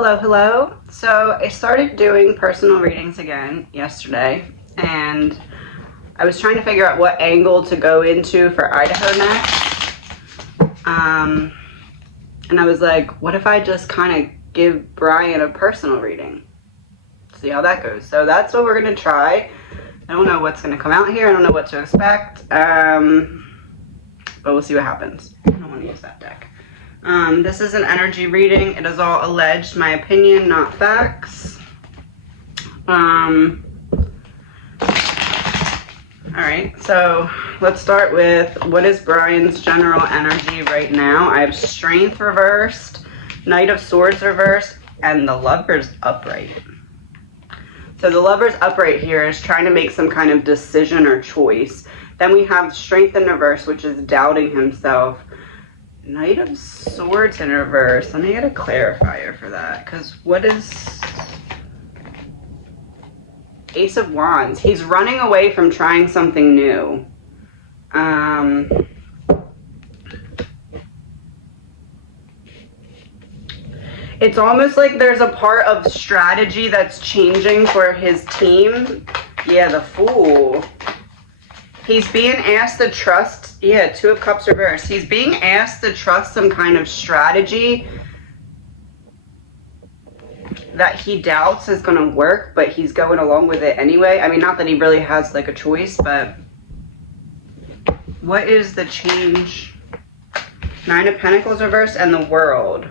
Hello, hello. So I started doing personal readings again yesterday, and I was trying to figure out what angle to go into for Idaho next. And I was like, what if I just kind of give Bryan a personal reading? See how that goes. So that's what we're going to try. I don't know what's going to come out here. I don't know what to expect. But we'll see what happens. I don't want to use that deck. This is an energy reading. It is all alleged, my opinion, not facts. Alright, so let's start with what is Bryan's general energy right now. I have Strength reversed, Knight of Swords reversed, and the Lover's upright. So the Lover's upright here is trying to make some kind of decision or choice. Then we have Strength in reverse, which is doubting himself. Knight of Swords in reverse. Let me get a clarifier for that, because what is Ace of Wands? He's running away from trying something new. It's almost like there's a part of strategy that's changing for his team. Yeah, the Fool. He's being asked to trust, yeah, Two of Cups reversed. He's being asked to trust some kind of strategy that he doubts is going to work, but he's going along with it anyway. I mean, not that he really has like a choice, but what is the change? Nine of Pentacles reversed and the World.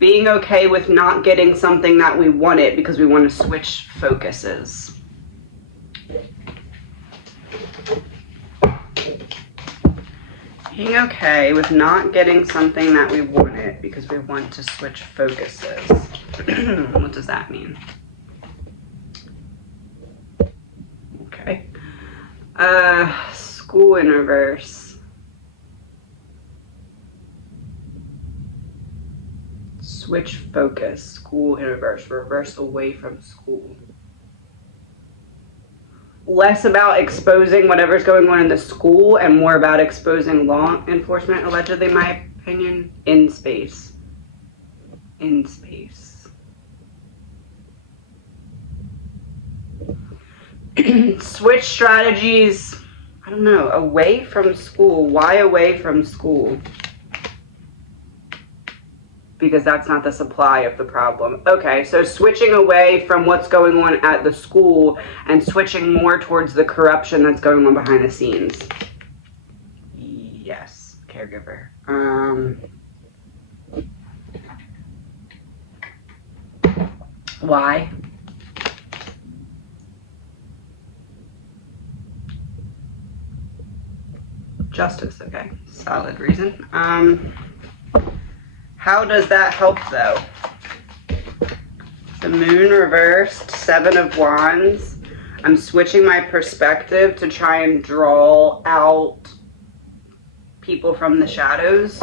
Being okay with not getting something that we wanted because we want to switch focuses. Being okay with not getting something that we wanted because we want to switch focuses. What does that mean? Okay. School in reverse. Switch focus. School in reverse. Reverse away from school. Less about exposing whatever's going on in the school and more about exposing law enforcement, allegedly, in my opinion, in space. In space. Switch strategies, I don't know, away from school. Why away from school? Because that's not the supply of the problem. Okay, so switching away from what's going on at the school and switching more towards the corruption that's going on behind the scenes. Yes, caregiver. Why? Justice, okay. Solid reason. How does that help, though? The Moon reversed, Seven of Wands. I'm switching my perspective to try and draw out people from the shadows.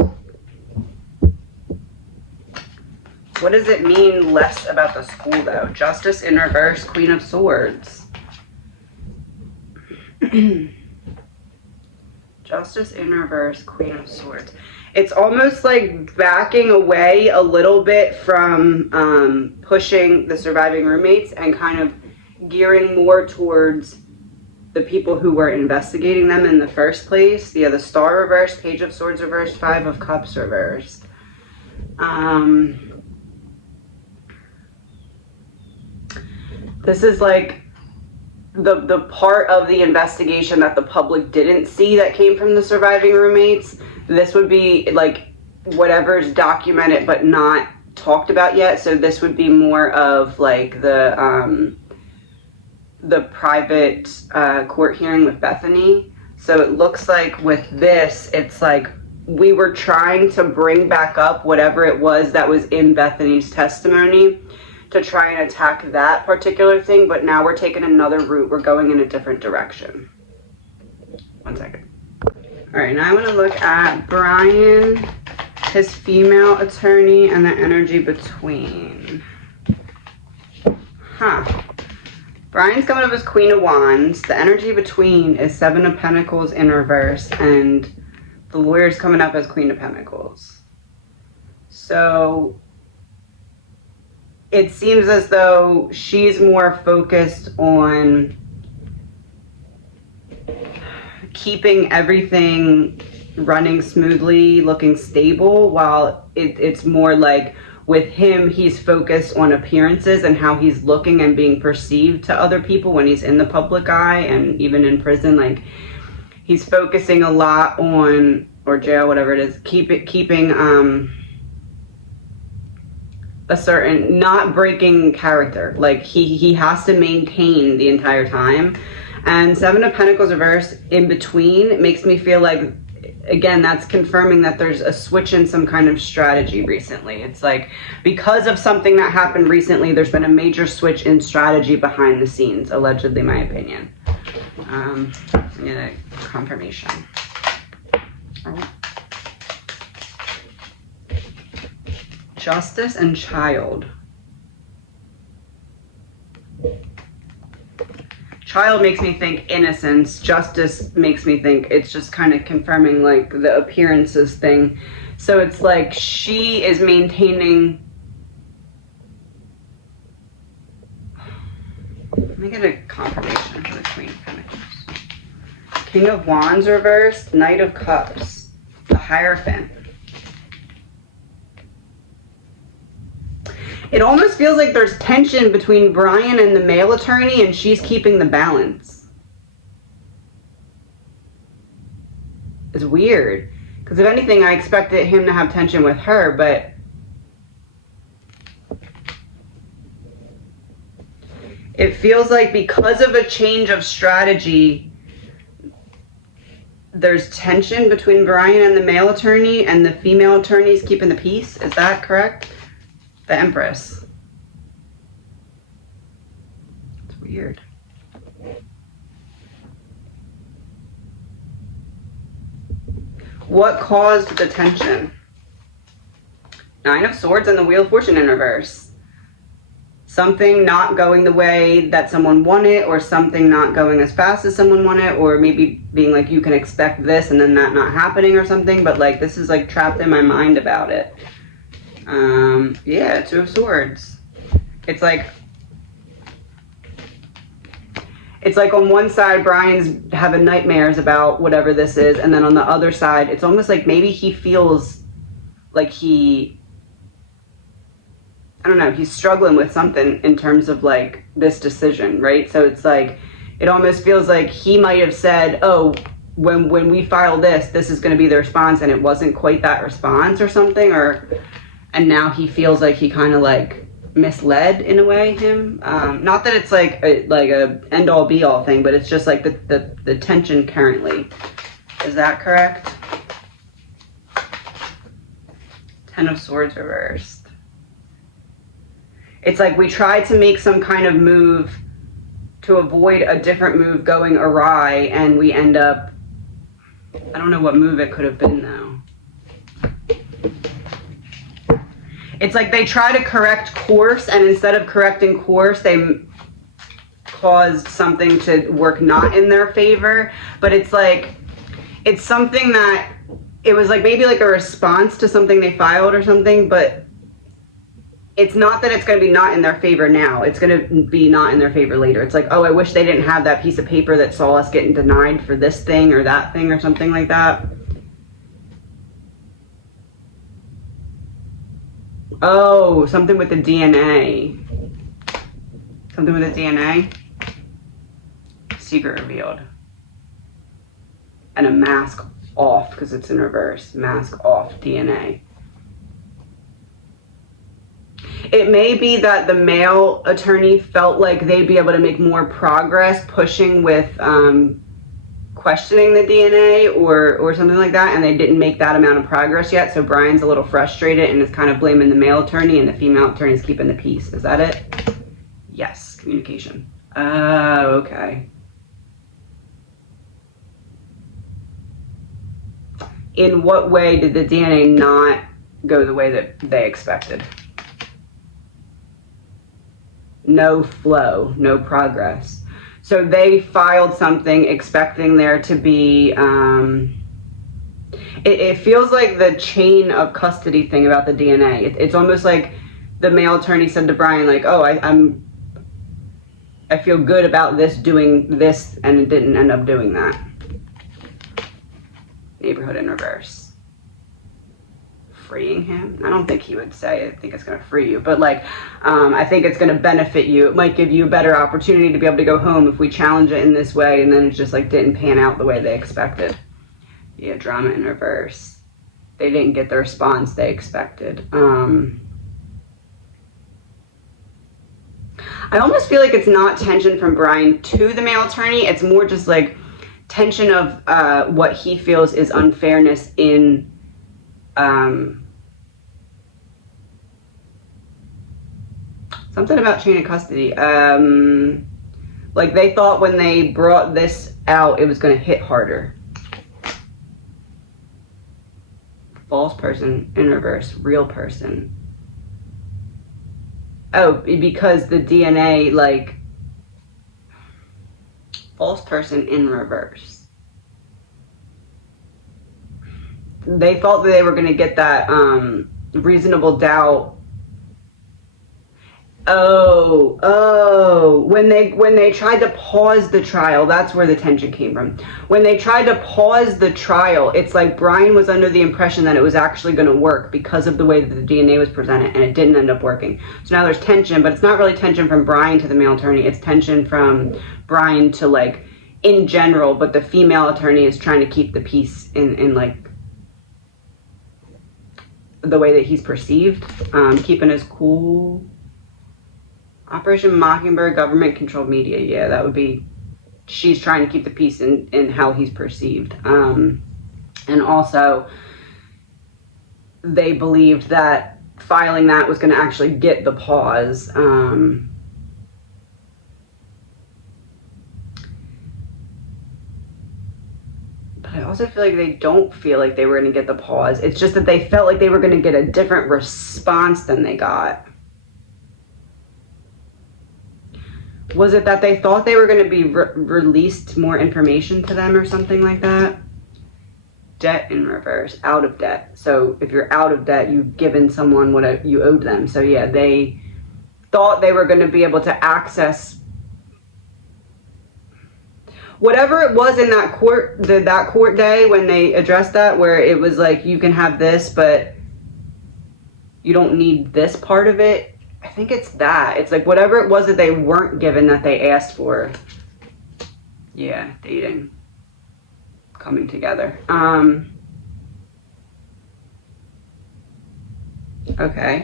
What does it mean less about the school, though? Justice in reverse, Queen of Swords. Justice in reverse, Queen of Swords. It's almost like backing away a little bit from pushing the surviving roommates and kind of gearing more towards the people who were investigating them in the first place. Yeah, the Star reversed, Page of Swords reversed, Five of Cups reversed. This is like the part of the investigation that the public didn't see that came from the surviving roommates. This would be like whatever's documented but not talked about yet. So this would be more of like the private court hearing with Bethany. So it looks like with this, it's like we were trying to bring back up whatever it was that was in Bethany's testimony to try and attack that particular thing, but now we're taking another route. We're going in a different direction. One second. All right, now I want to look at Bryan, his female attorney, and the energy between. Bryan's coming up as Queen of Wands. The energy between is Seven of Pentacles in reverse, and the lawyer's coming up as Queen of Pentacles. So it seems as though she's more focused on keeping everything running smoothly, looking stable, while it's more like with him, he's focused on appearances and how he's looking and being perceived to other people when he's in the public eye and even in prison. Like, he's focusing a lot on, or jail, whatever it is, keeping a certain, not breaking character. Like, he has to maintain the entire time. And Seven of Pentacles reversed in between makes me feel like, again, that's confirming that there's a switch in some kind of strategy recently. It's like, because of something that happened recently, there's been a major switch in strategy behind the scenes, allegedly, my opinion. I need a confirmation. Oh. Justice and Child. Child makes me think innocence. Justice makes me think it's just kind of confirming like the appearances thing. So it's like she is maintaining. Let me get a confirmation for the Queen of Pentacles. King of Wands reversed, Knight of Cups, the Hierophant. It almost feels like there's tension between Bryan and the male attorney, and she's keeping the balance. It's weird. Because if anything, I expected him to have tension with her, but it feels like because of a change of strategy, there's tension between Bryan and the male attorney, and the female attorney's keeping the peace. Is that correct? The Empress. It's weird. What caused the tension? Nine of Swords and the Wheel of Fortune in reverse. Something not going the way that someone wanted, or something not going as fast as someone wanted, or maybe being like, you can expect this and then that not happening or something, but like this is like trapped in my mind about it. Yeah, Two of Swords. It's like on one side, Bryan's having nightmares about whatever this is, and then on the other side, it's almost like maybe he feels like I don't know, he's struggling with something in terms of like this decision, right? So it's like, it almost feels like he might have said, oh, when we file this is going to be the response, and it wasn't quite that response or something, and now he feels like he kind of like misled in a way him. Not that it's like a end all be all thing, but it's just like the tension currently. Is that correct? Ten of Swords reversed. It's like we tried to make some kind of move to avoid a different move going awry, and we end up, I don't know what move it could have been though. It's like they try to correct course, and instead of correcting course, they caused something to work not in their favor. But it's like, it's something that, it was like maybe like a response to something they filed or something, but it's not that it's going to be not in their favor now. It's going to be not in their favor later. It's like, oh, I wish they didn't have that piece of paper that saw us getting denied for this thing or that thing or something like that. Oh, something with the DNA. Something with the DNA. Secret revealed. And a mask off, because it's in reverse. Mask off, DNA. It may be that the male attorney felt like they'd be able to make more progress pushing with questioning the DNA or something like that, and they didn't make that amount of progress yet, so Bryan's a little frustrated and is kind of blaming the male attorney, and the female attorney is keeping the peace. Is that it? Yes, communication. Oh, okay. In what way did the DNA not go the way that they expected? No flow, no progress. So they filed something expecting there to be, it feels like the chain of custody thing about the DNA. It's almost like the male attorney said to Bryan, like, oh, I feel good about this doing this, and it didn't end up doing that. Neighborhood in reverse. Freeing him? I don't think he would say, I think it's going to free you, but like, I think it's going to benefit you. It might give you a better opportunity to be able to go home if we challenge it in this way, and then it just like didn't pan out the way they expected. Yeah, drama in reverse. They didn't get the response they expected. I almost feel like it's not tension from Bryan to the male attorney. It's more just like tension of what he feels is unfairness in something about chain of custody. Like they thought when they brought this out, it was going to hit harder. False person in reverse, real person. Oh, because the DNA, like, false person in reverse. They thought that they were going to get that reasonable doubt. Oh, when they tried to pause the trial, that's where the tension came from. When they tried to pause the trial, it's like Bryan was under the impression that it was actually going to work because of the way that the DNA was presented, and it didn't end up working. So now there's tension, but it's not really tension from Bryan to the male attorney. It's tension from Bryan to, like, in general, but the female attorney is trying to keep the peace in like, the way that he's perceived, keeping his cool. Operation Mockingbird, government-controlled media. Yeah, that would be... She's trying to keep the peace in how he's perceived. And also, they believed that filing that was going to actually get the pause. But I also feel like they don't feel like they were going to get the pause. It's just that they felt like they were going to get a different response than they got. Was it that they thought they were going to be released more information to them or something like that? Debt in reverse, out of debt. So if you're out of debt, you've given someone what you owed them. So yeah, they thought they were going to be able to access whatever it was in that court, that court day when they addressed that, where it was like, you can have this, but you don't need this part of it. I think it's that. It's like whatever it was that they weren't given that they asked for. Yeah, dating. Coming together. Okay.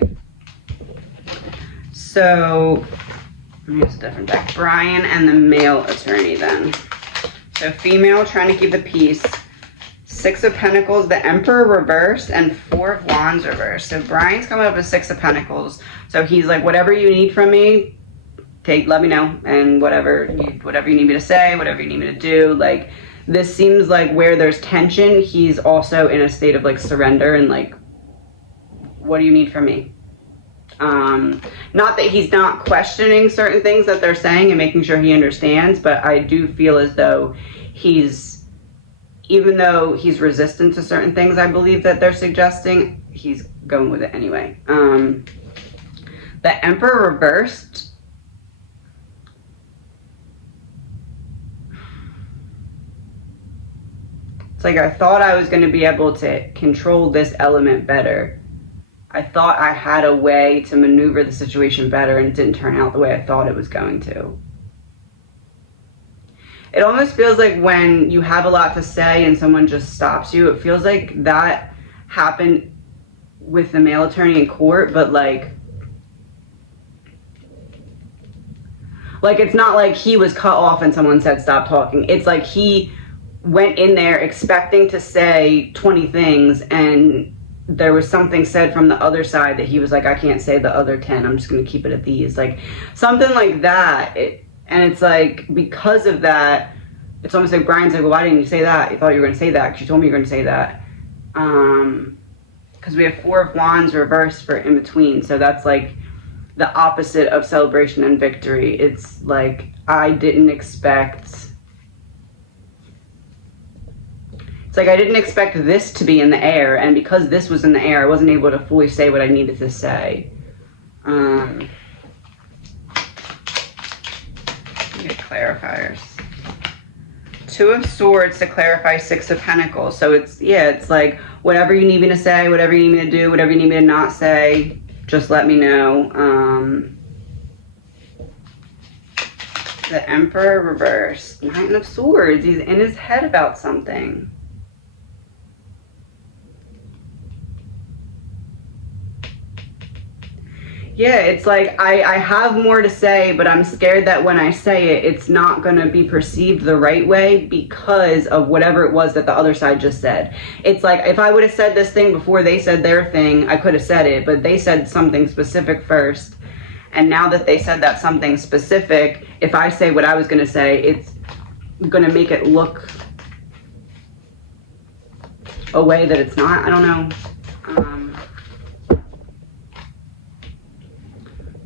So, let me use a different deck. Bryan and the male attorney then. So female trying to keep the peace. Six of Pentacles, the Emperor reversed, and Four of Wands reversed. So Bryan's coming up with Six of Pentacles. So he's like, whatever you need from me, let me know. And whatever you need me to say, whatever you need me to do. Like, this seems like where there's tension, he's also in a state of like surrender and like, what do you need from me? Not that he's not questioning certain things that they're saying and making sure he understands, but I do feel as though even though he's resistant to certain things I believe that they're suggesting, he's going with it anyway. The Emperor reversed. It's like I thought I was going to be able to control this element better. I thought I had a way to maneuver the situation better, and it didn't turn out the way I thought it was going to. It almost feels like when you have a lot to say and someone just stops you, it feels like that happened with the male attorney in court, but like it's not like he was cut off and someone said stop talking. It's like he went in there expecting to say 20 things, and there was something said from the other side that he was like, I can't say the other 10, I'm just going to keep it at these. Like, something like that. And it's like, because of that, it's almost like Bryan's like, well, why didn't you say that? You thought you were going to say that because you told me you were going to say that. Because we have Four of Wands reversed for in between. So that's like the opposite of celebration and victory. It's like, I didn't expect this to be in the air, and because this was in the air, I wasn't able to fully say what I needed to say. Get clarifiers. Two of Swords to clarify Six of Pentacles. So it's, yeah, it's like whatever you need me to say, whatever you need me to do, whatever you need me to not say, just let me know. The Emperor reversed. Nine of Swords. He's in his head about something. Yeah, it's like I have more to say, but I'm scared that when I say it, it's not going to be perceived the right way because of whatever it was that the other side just said. It's like if I would have said this thing before they said their thing, I could have said it, but they said something specific first. And now that they said that something specific, if I say what I was going to say, it's going to make it look a way that it's not. I don't know.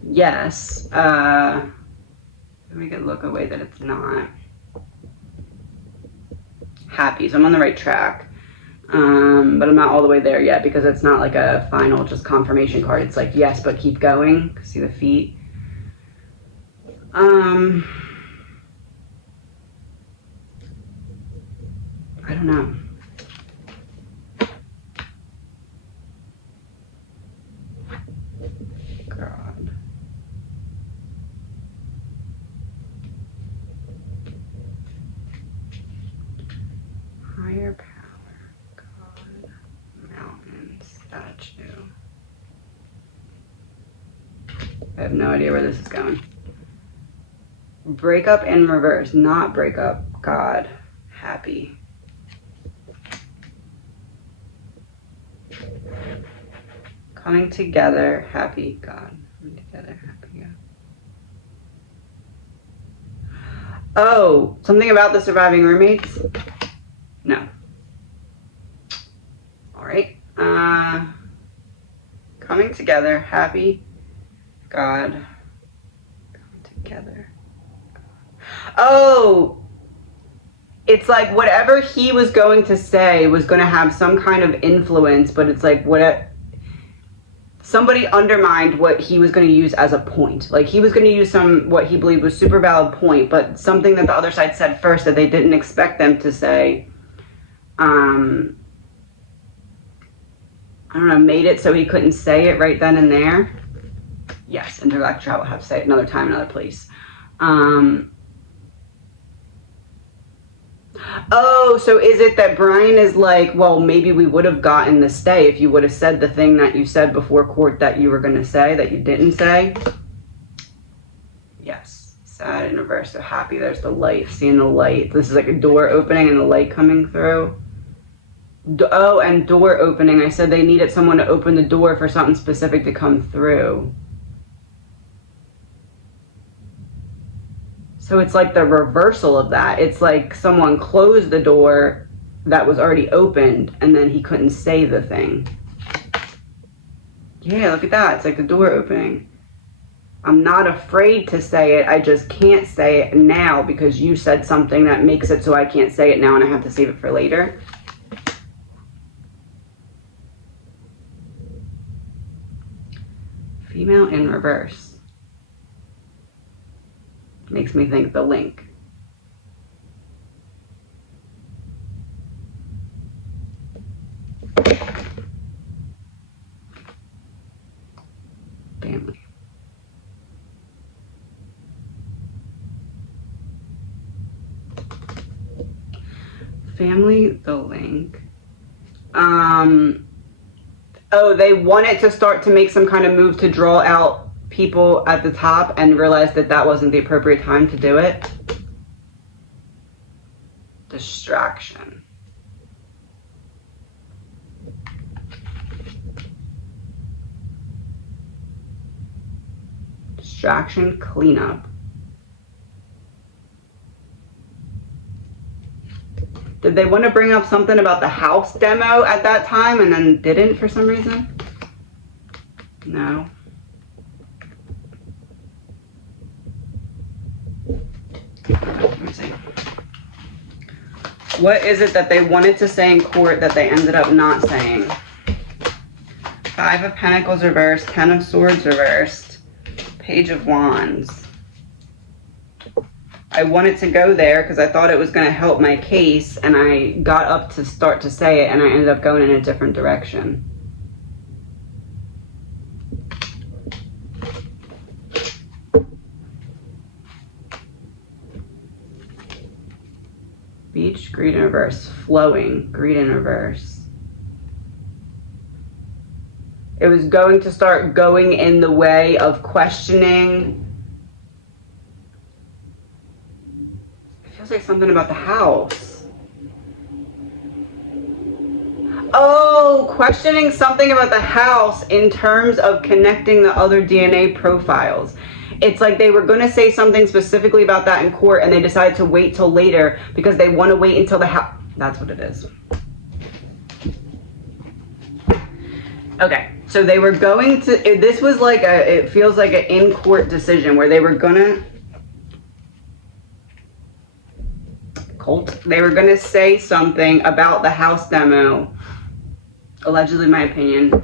Yes, we could look a way that it's not. Happy, so I'm on the right track. But I'm not all the way there yet because it's not like a final just confirmation card. It's like, yes, but keep going. See the feet? I don't know. God. Higher power, God, mountain, statue. I have no idea where this is going. Breakup in reverse, not breakup, God, happy. Coming together, happy, God. Coming together, happy, God. Oh, something about the surviving roommates? No. All right. Coming together, happy, God. Coming together. Oh, it's like whatever he was going to say was going to have some kind of influence, but it's like somebody undermined what he was going to use as a point. Like he was going to use what he believed was super valid point, but something that the other side said first that they didn't expect them to say. I don't know, made it so he couldn't say it right then and there. Yes, intergalactic travel, have to say it another time, another place. Oh, so is it that Bryan is like, well, maybe we would have gotten the stay if you would have said the thing that you said before court that you were going to say, that you didn't say? Yes. Sad in reverse, so happy. There's the light, seeing the light. This is like a door opening and the light coming through. Oh, and door opening. I said they needed someone to open the door for something specific to come through. So it's like the reversal of that. It's like someone closed the door that was already opened and then he couldn't say the thing. Yeah, look at that. It's like the door opening. I'm not afraid to say it. I just can't say it now because you said something that makes it so I can't say it now and I have to save it for later. Female in reverse. Makes me think the link. Family. Family, the link. Oh, they wanted to start to make some kind of move to draw out people at the top and realized that that wasn't the appropriate time to do it. Distraction. Distraction cleanup. Did they want to bring up something about the house demo at that time and then didn't for some reason? No. Let me see. What is it that they wanted to say in court that they ended up not saying? Five of Pentacles reversed, Ten of Swords reversed. Page of Wands. I wanted to go there because I thought it was going to help my case, and I got up to start to say it, and I ended up going in a different direction. Beach, greed in reverse. Flowing, greed in reverse. It was going to start going in the way of questioning. It feels like something about the house. Oh, questioning something about the house in terms of connecting the other DNA profiles. It's like they were going to say something specifically about that in court, and they decided to wait till later because they want to wait until the house. That's what it is. Okay, so they were going to, this was like it feels like an in-court decision where they were gonna, they were gonna say something about the house demo, allegedly my opinion,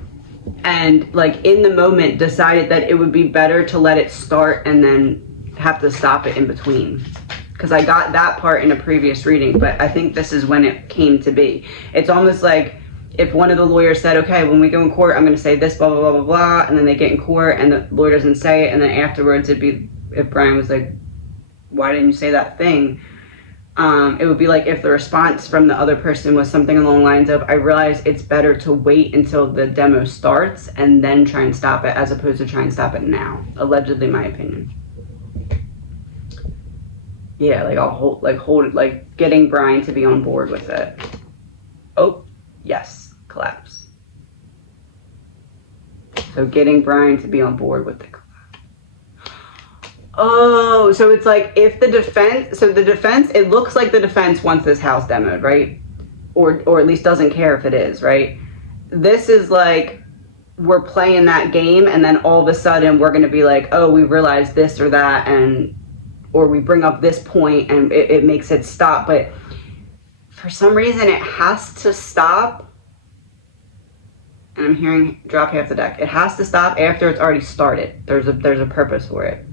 and like in the moment decided that it would be better to let it start and then have to stop it in between. Because I got that part in a previous reading, but I think this is when it came to be. It's almost like if one of the lawyers said, okay, when we go in court, I'm going to say this, blah, blah, blah, blah, blah, and then they get in court and the lawyer doesn't say it, and then afterwards it'd be, if Bryan was like, why didn't you say that thing? It would be like if the response from the other person was something along the lines of, I realize it's better to wait until the demo starts and then try and stop it as opposed to try and stop it now. Allegedly, my opinion. Yeah, like I'll hold it, like getting Bryan to be on board with it. Oh, yes. Collapse. So getting Bryan to be on board with the collapse. Oh, so it's like if the defense, it looks like the defense wants this house demoed, right? Or at least doesn't care if it is, right? This is like we're playing that game, and then all of a sudden we're going to be like, oh, we realized this or that, and or we bring up this point and it makes it stop. But for some reason it has to stop. And I'm hearing drop half the deck. It has to stop after it's already started. There's a purpose for it.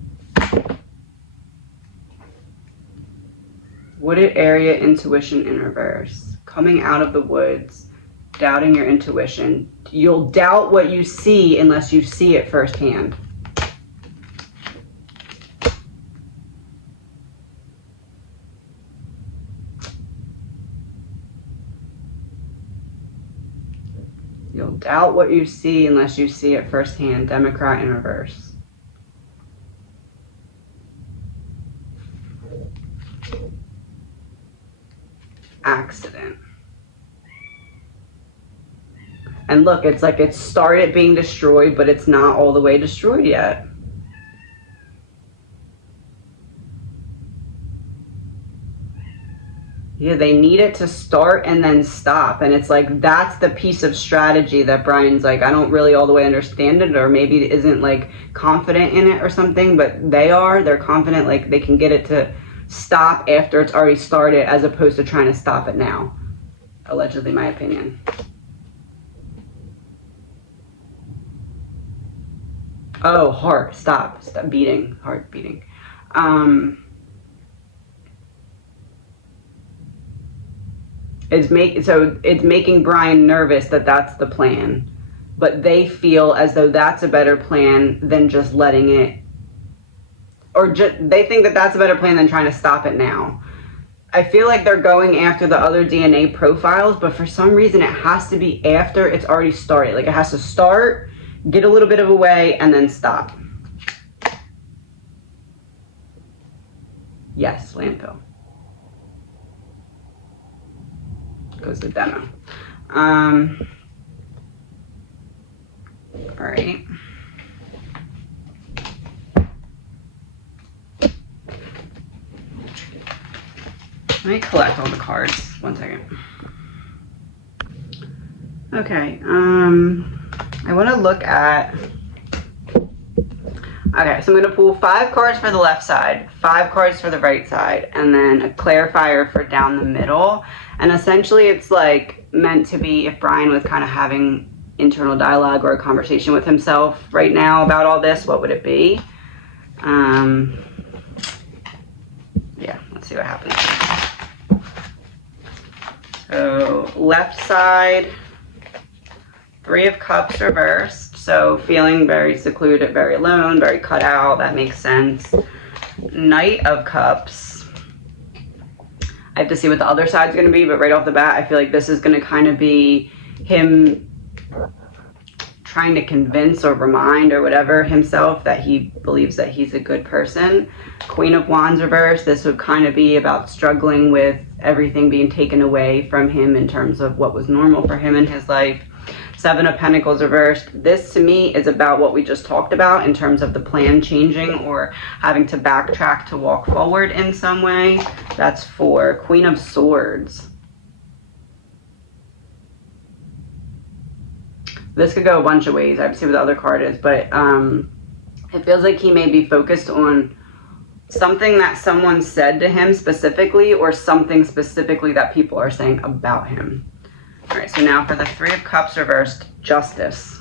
Wooded area, intuition in reverse. Coming out of the woods, doubting your intuition. You'll doubt what you see unless you see it firsthand. You'll doubt what you see unless you see it firsthand. Democrat in reverse. Accident. And look, it's like it started being destroyed, but it's not all the way destroyed yet. Yeah, they need it to start and then stop. And it's like, that's the piece of strategy that Bryan's like, I don't really all the way understand it, or maybe isn't like confident in it or something, but they're confident, like they can get it to stop after it's already started as opposed to trying to stop it now. Allegedly, my opinion. Oh, heart, stop beating, heart beating. It's making Bryan nervous that that's the plan, but they feel as though that's a better plan than just letting it, or they think that that's a better plan than trying to stop it now. I feel like they're going after the other DNA profiles, but for some reason it has to be after it's already started. Like it has to start, get a little bit of a way, and then stop. Yes, landfill. Goes the demo. All right. Let me collect all the cards. 1 second. Okay. I want to look at. Okay, so I'm going to pull 5 cards for the left side, 5 cards for the right side, and then a clarifier for down the middle. And essentially it's like meant to be if Bryan was kind of having internal dialogue or a conversation with himself right now about all this, what would it be? Yeah, let's see what happens. So left side, 3 of Cups reversed. So feeling very secluded, very alone, very cut out. That makes sense. Knight of Cups. I have to see what the other side's going to be, but right off the bat, I feel like this is going to kind of be him trying to convince or remind or whatever himself that he believes that he's a good person. Queen of Wands reversed. This would kind of be about struggling with everything being taken away from him in terms of what was normal for him in his life. 7 of Pentacles reversed. This to me is about what we just talked about in terms of the plan changing or having to backtrack to walk forward in some way. That's 4. Queen of Swords. This could go a bunch of ways. I have to see what the other card is, but it feels like he may be focused on something that someone said to him specifically or something specifically that people are saying about him. All right, so now for the 3 of Cups reversed, Justice.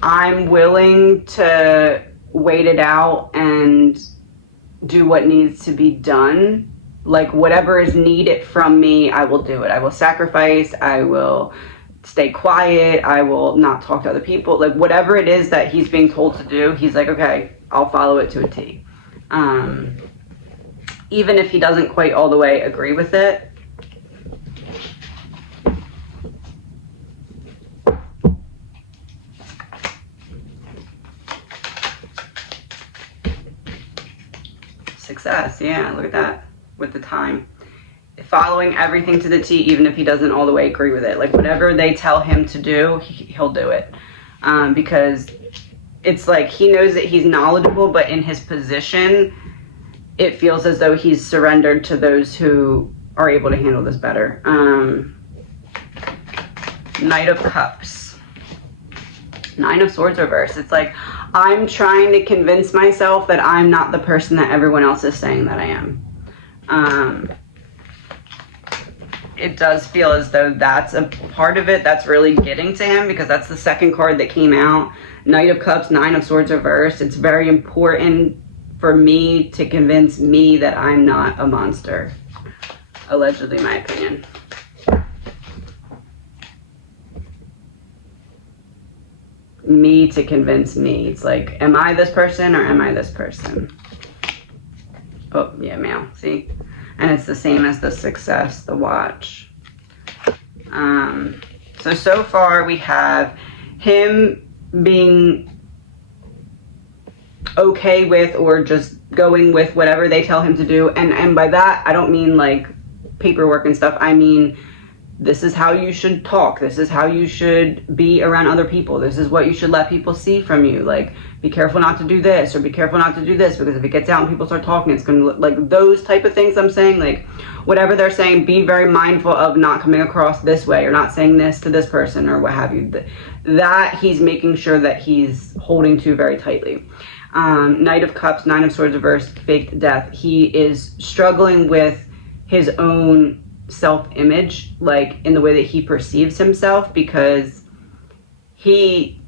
I'm willing to wait it out and do what needs to be done. Like whatever is needed from me, I will do it. I will sacrifice. I will stay quiet. I will not talk to other people. Like whatever it is that he's being told to do, he's like, okay, I'll follow it to a T. Even if he doesn't quite all the way agree with it. Success, yeah, look at that with the time. Following everything to the T, even if he doesn't all the way agree with it. Like whatever they tell him to do, he'll do it. Because it's like he knows that he's knowledgeable, but in his position, it feels as though he's surrendered to those who are able to handle this better. Knight of Cups. 9 of Swords reversed. It's like, I'm trying to convince myself that I'm not the person that everyone else is saying that I am. It does feel as though that's a part of it that's really getting to him, because that's the second card that came out. Knight of Cups, 9 of Swords reversed. It's very important for me to convince me that I'm not a monster. Allegedly, my opinion. Me to convince me. It's like, am I this person or am I this person? Oh, yeah, male. See? And it's the same as the Success, the Watch. So far we have him being okay with or just going with whatever they tell him to do. And by that, I don't mean like paperwork and stuff. I mean, this is how you should talk. This is how you should be around other people. This is what you should let people see from you. Like, be careful not to do this or be careful not to do this, because if it gets out and people start talking, it's going to look like those type of things I'm saying. Like, whatever they're saying, be very mindful of not coming across this way or not saying this to this person or what have you. That he's making sure that he's holding to very tightly. Knight of Cups, 9 of Swords reversed, faked death. He is struggling with his own self-image, like in the way that he perceives himself, because he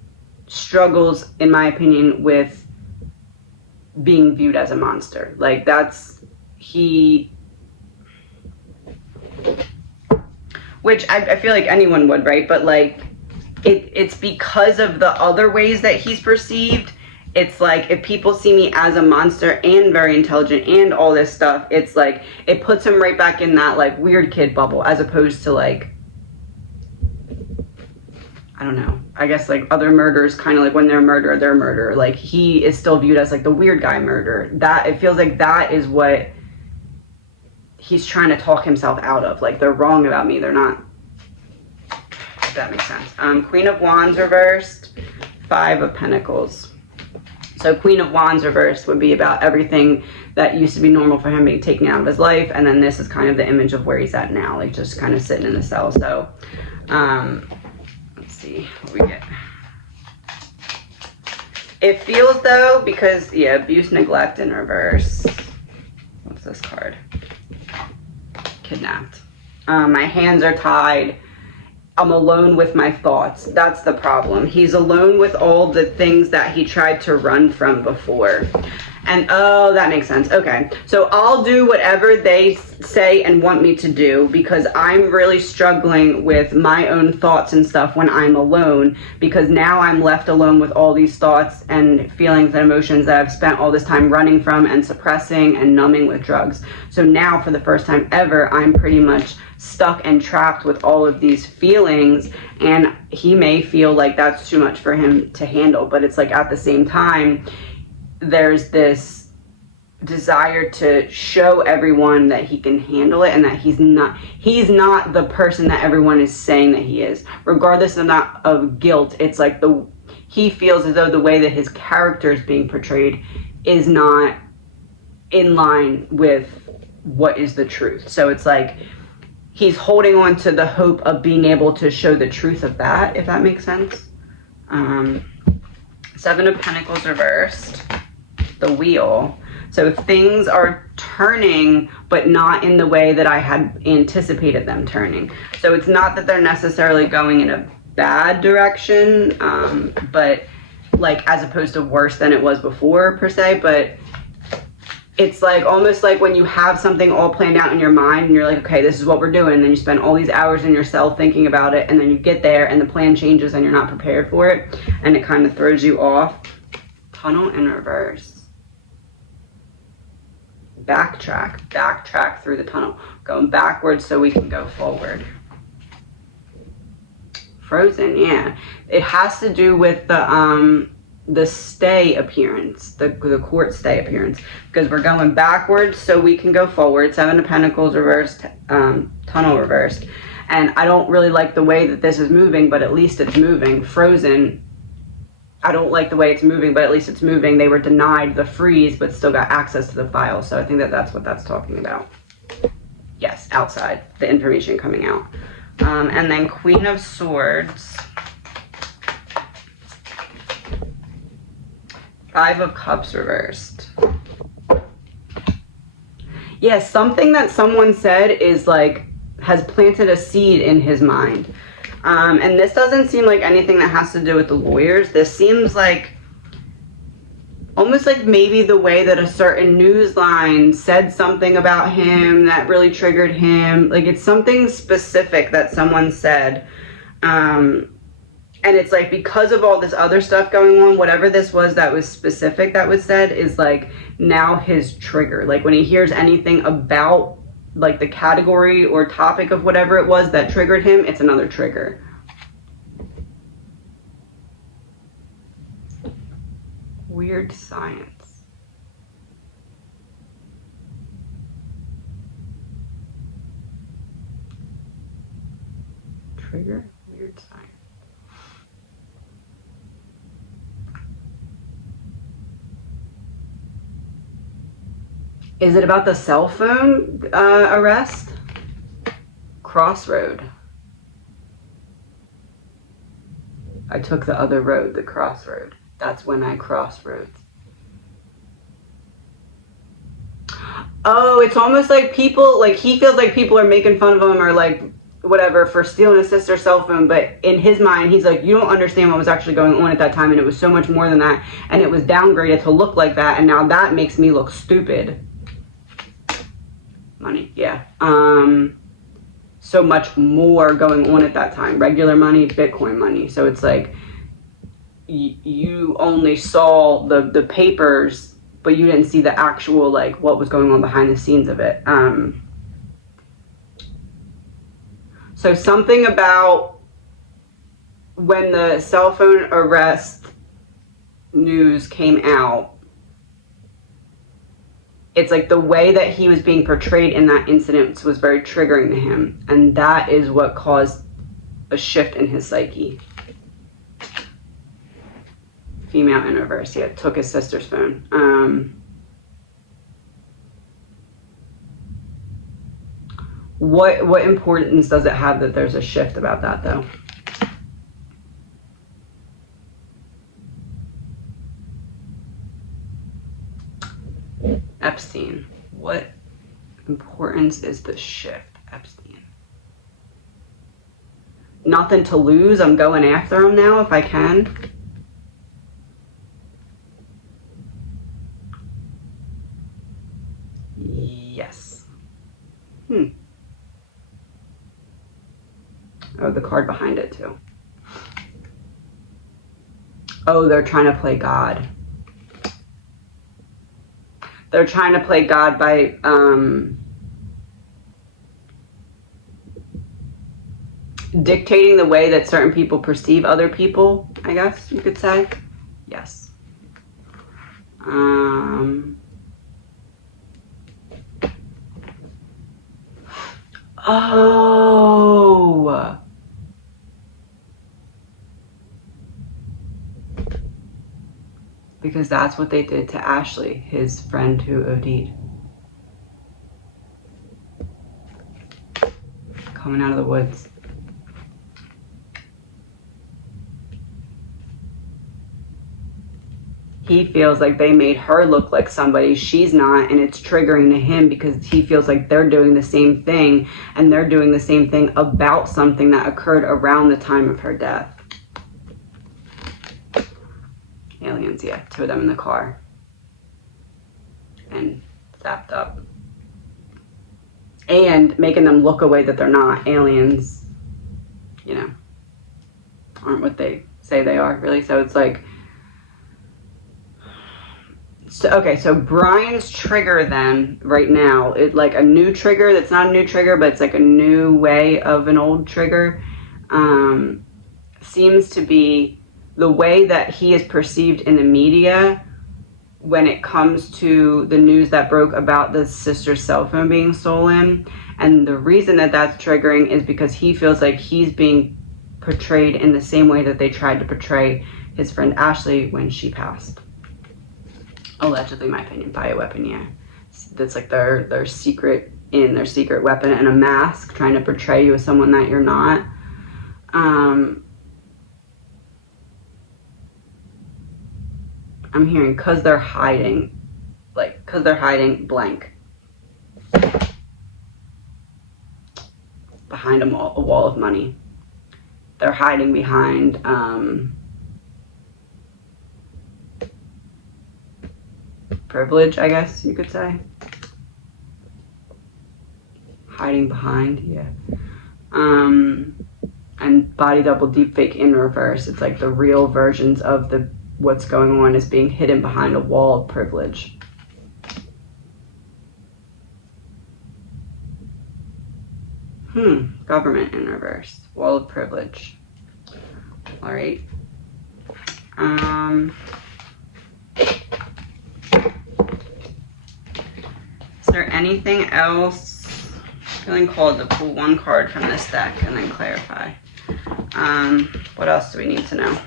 struggles, in my opinion, with being viewed as a monster. Like which I feel like anyone would, right? But like it's because of the other ways that he's perceived. It's like, if people see me as a monster and very intelligent and all this stuff, it's like, it puts him right back in that like weird kid bubble, as opposed to like, I don't know, I guess like other murderers, kind of like when they're a murderer, they're a murderer. Like he is still viewed as like the weird guy murderer. That, it feels like that is what he's trying to talk himself out of. Like, they're wrong about me, they're not. If that makes sense. Queen of Wands reversed, 5 of Pentacles. So Queen of Wands reversed would be about everything that used to be normal for him being taken out of his life. And then this is kind of the image of where he's at now, like just kind of sitting in the cell. So let's see what we get. It feels though, because, yeah, abuse, neglect in reverse. What's this card? Kidnapped. My hands are tied. I'm alone with my thoughts. That's the problem. He's alone with all the things that he tried to run from before. And oh, that makes sense. Okay. So I'll do whatever they say and want me to do, because I'm really struggling with my own thoughts and stuff when I'm alone, because now I'm left alone with all these thoughts and feelings and emotions that I've spent all this time running from and suppressing and numbing with drugs. So now, for the first time ever, I'm pretty much stuck and trapped with all of these feelings, and he may feel like that's too much for him to handle, but it's like at the same time there's this desire to show everyone that he can handle it, and that he's not the person that everyone is saying that he is, regardless of guilt. It's like he feels as though the way that his character is being portrayed is not in line with what is the truth. So it's like he's holding on to the hope of being able to show the truth of that, if that makes sense. Seven of Pentacles reversed, the Wheel. So things are turning, but not in the way that I had anticipated them turning. So it's not that they're necessarily going in a bad direction, but like as opposed to worse than it was before per se, but it's like almost like when you have something all planned out in your mind and you're like, okay, this is what we're doing. And then you spend all these hours in your cell thinking about it, and then you get there and the plan changes and you're not prepared for it, and it kind of throws you off. Tunnel in reverse. Backtrack through the tunnel. Going backwards so we can go forward. Frozen, yeah. It has to do with the stay appearance, the court stay appearance, because we're going backwards so we can go forward. Seven of Pentacles reversed, tunnel reversed, and I don't really like the way that this is moving, but at least it's moving. Frozen, I don't like the way it's moving, but at least it's moving. They were denied the freeze but still got access to the file, so I think that that's what that's talking about. Yes, outside, the information coming out. And then Queen of Swords, Five of Cups reversed. Yeah, something that someone said is like, has planted a seed in his mind. And this doesn't seem like anything that has to do with the lawyers. This seems like almost like maybe the way that a certain news line said something about him that really triggered him. Like it's something specific that someone said. And it's like because of all this other stuff going on, whatever this was that was specific that was said is like now his trigger. Like when he hears anything about like the category or topic of whatever it was that triggered him, it's another trigger. Weird science. Trigger? Weird science. Is it about the cell phone arrest? Crossroad. I took the other road, the crossroad. That's when I crossroads. Oh, it's almost like people, like he feels like people are making fun of him or like whatever for stealing his sister's cell phone, but in his mind he's like, you don't understand what was actually going on at that time, and it was so much more than that, and it was downgraded to look like that, and now that makes me look stupid. Money, yeah. So much more going on at that time. Regular money, Bitcoin money. So it's like you only saw the papers, but you didn't see the actual like what was going on behind the scenes of it. So something about when the cell phone arrest news came out, it's like the way that he was being portrayed in that incident was very triggering to him. And that is what caused a shift in his psyche. Female in reverse, yeah, took his sister's phone. What importance does it have that there's a shift about that though? Epstein. What importance is the shift, Epstein? nothing to lose. I'm going after him now if I can. Yes. Oh, the card behind it too. Oh, they're trying to play God. They're trying to play God by dictating the way that certain people perceive other people, I guess you could say. Yes. Oh. Because that's what they did to Ashley, his friend who OD'd. Coming out of the woods. He feels like they made her look like somebody she's not, and it's triggering to him because he feels like they're doing the same thing, and they're doing the same thing about something that occurred around the time of her death. Aliens, yeah, 2 of them in the car. And zapped up. And making them look a way that they're not. Aliens, you know, aren't what they say they are, really. So it's like, so, okay, so Bryan's trigger then, right now, it like a new trigger that's not a new trigger, but it's like a new way of an old trigger, seems to be the way that he is perceived in the media when it comes to the news that broke about the sister's cell phone being stolen. And the reason that that's triggering is because he feels like he's being portrayed in the same way that they tried to portray his friend Ashley when she passed. Allegedly, my opinion, bioweapon, yeah. That's like their secret weapon and a mask trying to portray you as someone that you're not. I'm hearing because they're hiding blank behind a wall of money. They're hiding behind privilege, I guess you could say. Hiding behind, yeah. And body double deepfake in reverse. It's like the real versions of what's going on is being hidden behind a wall of privilege. Government in reverse. Wall of privilege. All right. Is there anything else? I'm feeling called to pull one card from this deck and then clarify. What else do we need to know?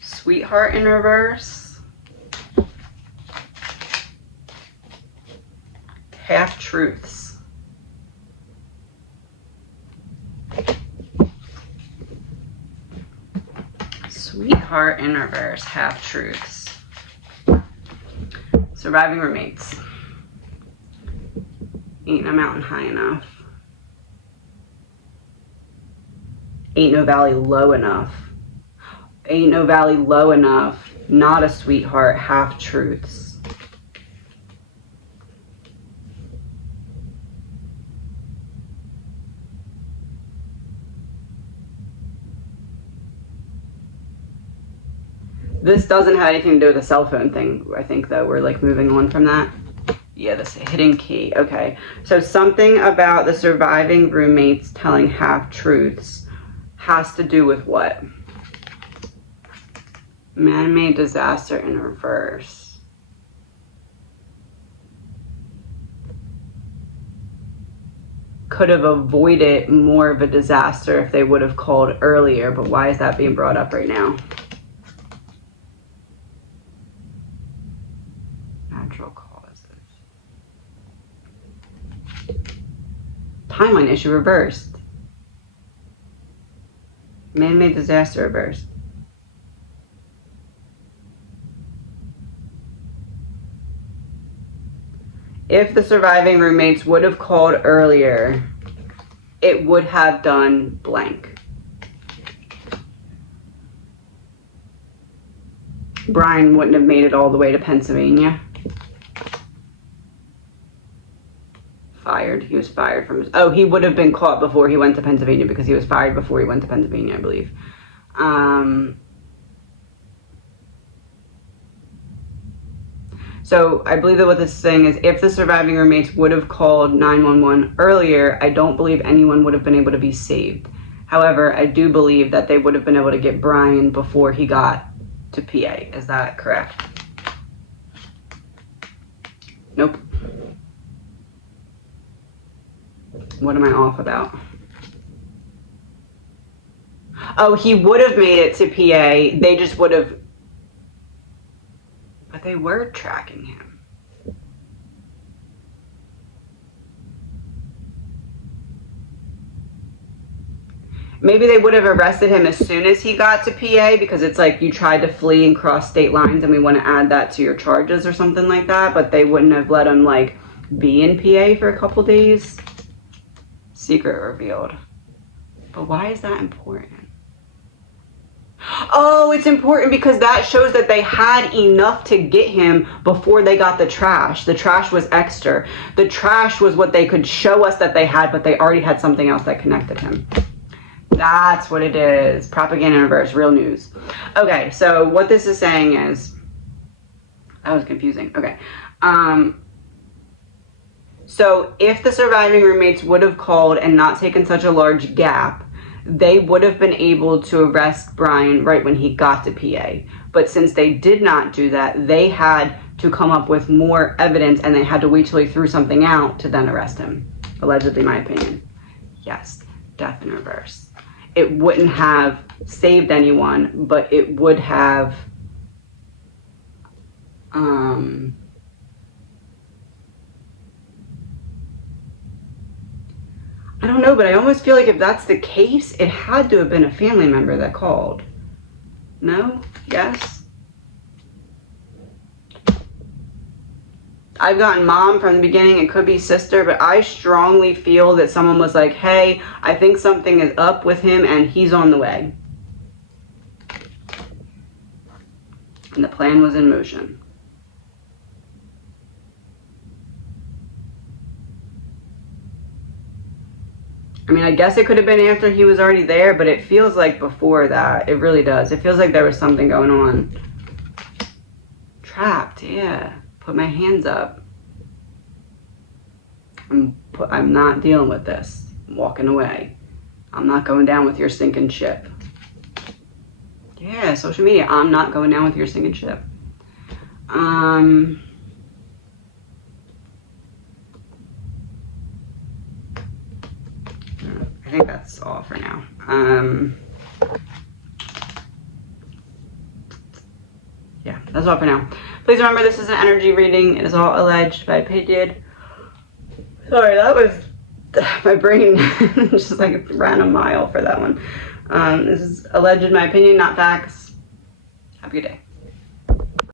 Sweetheart in reverse. Half-truths. Sweetheart in reverse. Half-truths. Surviving roommates. Ain't no mountain high enough. Ain't no valley low enough. Ain't no valley low enough. Not a sweetheart. Half-truths. This doesn't have anything to do with the cell phone thing, I think, though. We're like moving on from that. Yeah, this hidden key. Okay. So something about the surviving roommates telling half-truths has to do with what? Man-made disaster in reverse. Could have avoided more of a disaster if they would have called earlier, but why is that being brought up right now? Natural causes. Timeline issue reversed. Man-made disaster reversed. If the surviving roommates would have called earlier, it would have done blank. Bryan wouldn't have made it all the way to Pennsylvania. Fired. He was fired from his... Oh, he would have been caught before he went to Pennsylvania because he was fired before he went to Pennsylvania, I believe. So I believe that what this is saying is if the surviving roommates would have called 911 earlier, I don't believe anyone would have been able to be saved. However, I do believe that they would have been able to get Bryan before he got to PA. Is that correct? Nope. What am I off about? Oh, he would have made it to PA. They just would have... But they were tracking him. Maybe they would have arrested him as soon as he got to PA because it's like you tried to flee and cross state lines and we want to add that to your charges or something like that. But they wouldn't have let him like be in PA for a couple days. Secret revealed. But why is that important? Oh, it's important because that shows that they had enough to get him before they got the trash. The trash was extra. The trash was what they could show us that they had, but they already had something else that connected him. That's what it is. Propaganda in reverse, real news. Okay, so what this is saying is... That was confusing. Okay. So if the surviving roommates would have called and not taken such a large gap, they would have been able to arrest Bryan right when he got to PA. But since they did not do that, they had to come up with more evidence and they had to wait till he threw something out to then arrest him. Allegedly, my opinion. Yes, death in reverse. It wouldn't have saved anyone, but it would have... I don't know, but I almost feel like if that's the case, it had to have been a family member that called. No? Yes? I've gotten mom from the beginning. It could be sister, but I strongly feel that someone was like, hey, I think something is up with him and he's on the way. And the plan was in motion. I mean, I guess it could have been after he was already there, but it feels like before that. It really does. It feels like there was something going on. Trapped, yeah. Put my hands up. I'm not dealing with this. I'm walking away. I'm not going down with your sinking ship. Yeah, social media. I'm not going down with your sinking ship. I think that's all for now. Yeah, that's all for now. Please remember this is an energy reading. It is all alleged by opinion. Sorry, that was my brain just like ran a mile for that one. This is alleged, my opinion, not facts. Have a good day.